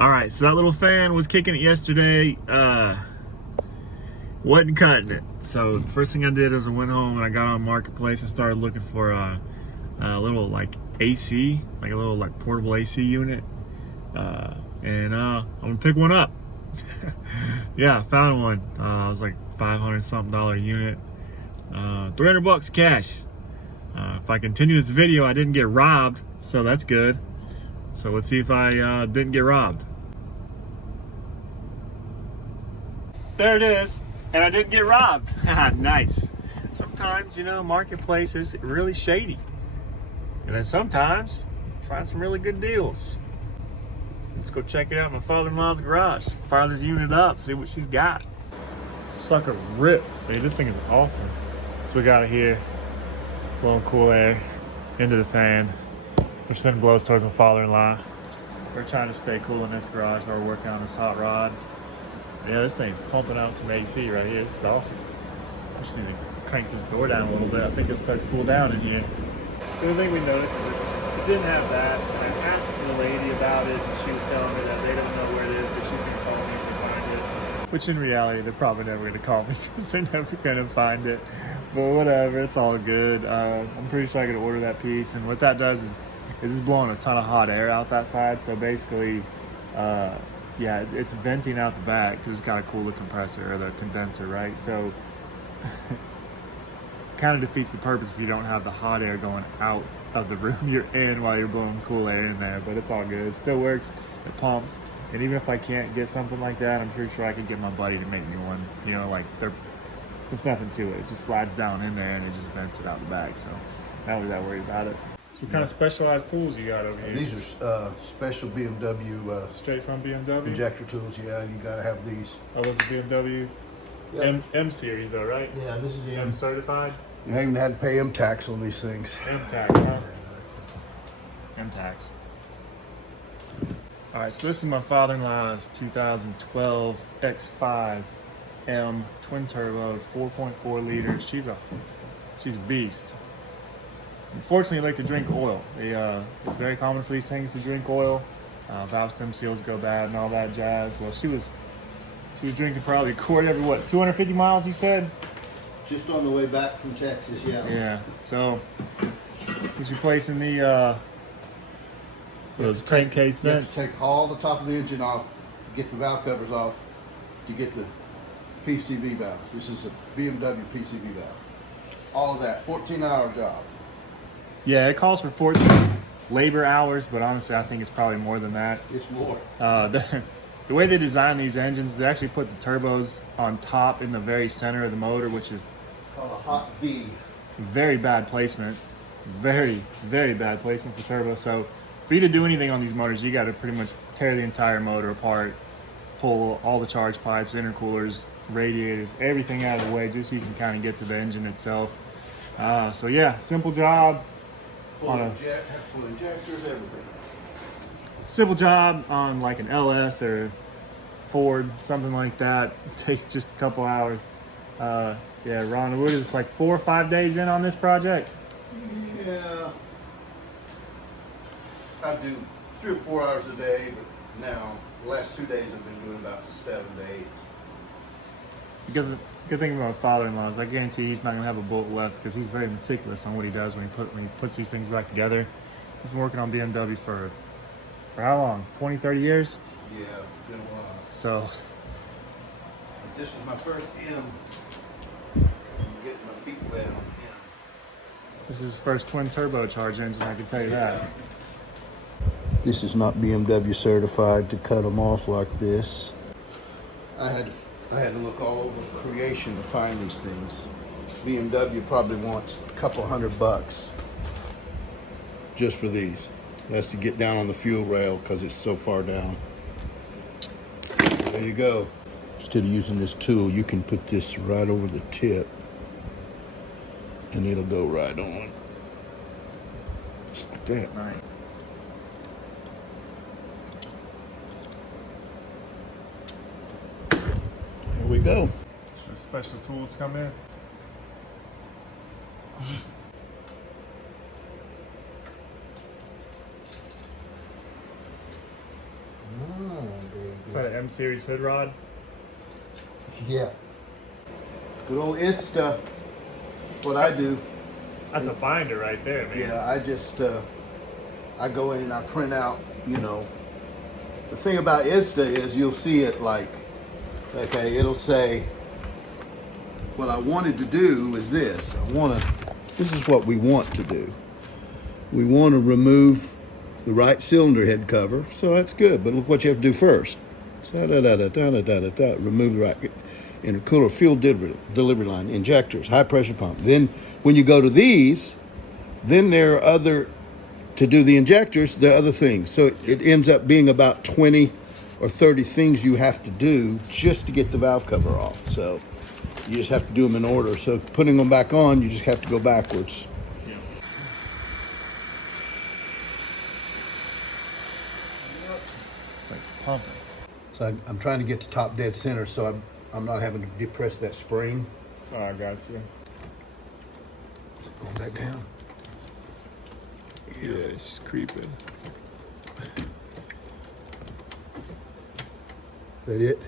All right, so that little fan was kicking it yesterday. Wasn't cutting it. So the first thing I did is I went home and I got on Marketplace and started looking for a little like AC, like a little like portable AC unit. And I'm gonna pick one up. Yeah, I found one. It was like $500 something unit. $300 cash. If I continue this video, I didn't get robbed, so that's good. So let's see if I didn't get robbed. There it is, and I didn't get robbed. Nice. Sometimes, you know, Marketplace is really shady. And then sometimes, find some really good deals. Let's go check it out in my father-in-law's garage. Fire this unit up, see what she's got. Sucker rips, dude. This thing is awesome. So we got it here, blowing cool air into the fan, which then blows towards my father-in-law. We're trying to stay cool in this garage while we're working on this hot rod. Yeah, this thing's pumping out some AC right here. This is awesome. I just need to crank this door down a little bit. I think it'll start to cool down in here. The other thing we noticed is that it didn't have that. And I asked the lady about it, and she was telling me that they don't know where it is, but she's going to call me to find it. Which in reality, they're probably never going to call me because they're never going to find it. But whatever, it's all good. I'm pretty sure I could order that piece. And what that does is it's blowing a ton of hot air out that side. So basically, yeah, it's venting out the back because it's got to cool the compressor or the condenser, right? So kind of defeats the purpose if you don't have the hot air going out of the room you're in while you're blowing cool air in there. But it's all good. It still works. It pumps. And even if I can't get something like that, I'm pretty sure I could get my buddy to make me one. You know, like it's nothing to it. It just slides down in there and it just vents it out the back. So not really that worried about it. So what kind of specialized tools you got over here? These are special BMW straight from BMW? Injector tools, yeah, you gotta have these. Oh, those are BMW Yeah. M series though, right? Yeah, this is the M certified? You haven't had to pay M tax on these things. M tax, huh? M tax. All right, so this is my father-in-law's 2012 X5 M twin turbo, 4.4 liters. She's a beast. Unfortunately, they like to drink oil. It's very common for these things to drink oil. Valve stem seals go bad and all that jazz. Well, she was drinking probably a quart every, what, 250 miles, you said? Just on the way back from Texas, yeah. Yeah, so he's replacing the those crankcase vents. You have to take all the top of the engine off, get the valve covers off, to get the PCV valve. This is a BMW PCV valve. All of that, 14-hour job. Yeah, it calls for 14 labor hours, but honestly, I think it's probably more than that. It's more. The way they design these engines, they actually put the turbos on top in the very center of the motor, which is Called a hot V. very bad placement. Very, very bad placement for turbo. So for you to do anything on these motors, you got to pretty much tear the entire motor apart, pull all the charge pipes, intercoolers, radiators, everything out of the way, just so you can kind of get to the engine itself. So yeah, simple job. Pull injectors, everything. Simple job on like an LS or Ford, something like that. Take just a couple hours. Yeah, Ron, what is this, like 4 or 5 days in on this project? Yeah. I do 3 or 4 hours a day, but now, the last 2 days I've been doing about 7 to 8. Good thing about my father-in-law is I guarantee he's not going to have a bolt left because he's very meticulous on what he does when he puts these things back together. He's been working on BMW for how long? 20, 30 years? Yeah, it's been a while. So This is my first M. I'm getting my feet wet on M. this is his first twin turbocharged engine, I can tell you that. This is not BMW certified to cut them off like this. I had to look all over creation to find these things. BMW probably wants a couple $100 just for these. That's to get down on the fuel rail because it's so far down. There you go. Instead of using this tool, you can put this right over the tip and it'll go right on. Just like that. Right. There we go. So special tools come in. It's not an M series hood rod. Yeah. Good old Ista. What I do, That's a binder right there, man. yeah, I just, I go in and I print out, you know. The thing about Ista is you'll see it like, okay, it'll say, what I wanted to do is this. This is what we want to do. We want to remove the right cylinder head cover, so that's good. But look what you have to do first. So remove the right intercooler, fuel delivery line, injectors, high pressure pump. Then when you go to these, then there are other, to do the injectors, there are other things. So it ends up being about 20 or 30 things you have to do just to get the valve cover off. So you just have to do them in order. So putting them back on, you just have to go backwards. It's pumping. So I'm trying to get to top dead center, so I'm not having to depress that spring. Oh, I got you. Going back down. Yeah, it's creeping. That it?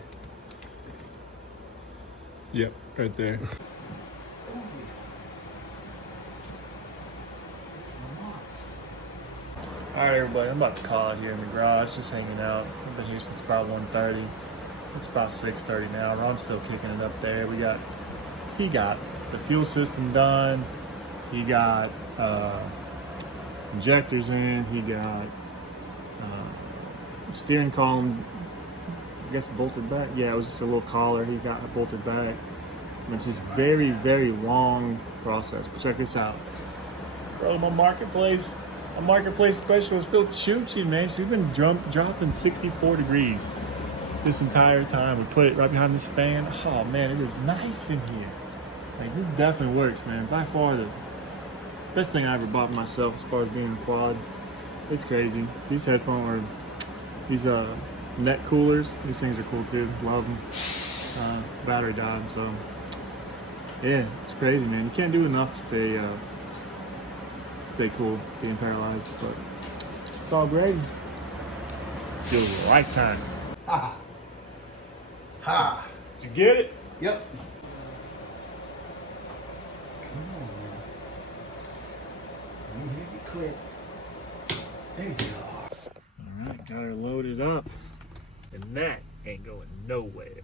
Yep, right there. Alright everybody, I'm about to call it here in the garage, just hanging out. I've been here since about 1:30. It's about 6:30 now. Ron's still kicking it up there. He got the fuel system done. He got injectors in. He got steering column, I guess, bolted back. Yeah, it was just a little collar. He got it bolted back. And it's just very, very long process. But check this out. Bro, my marketplace specialist still shoots you, man. She's been dropping 64 degrees this entire time. We put it right behind this fan. Oh man, it is nice in here. Like, this definitely works, man. By far the best thing I ever bought myself as far as being a quad. It's crazy. These headphones are, these neck coolers, these things are cool too. Love them. Battery died, so yeah, it's crazy, man. You can't do enough to stay cool being paralyzed, but it's all great. Feels right time. Ha! Ha! Did you get it? Yep. Come on, man. You hear me click. There you are. All right, got her loaded up, and that ain't going nowhere.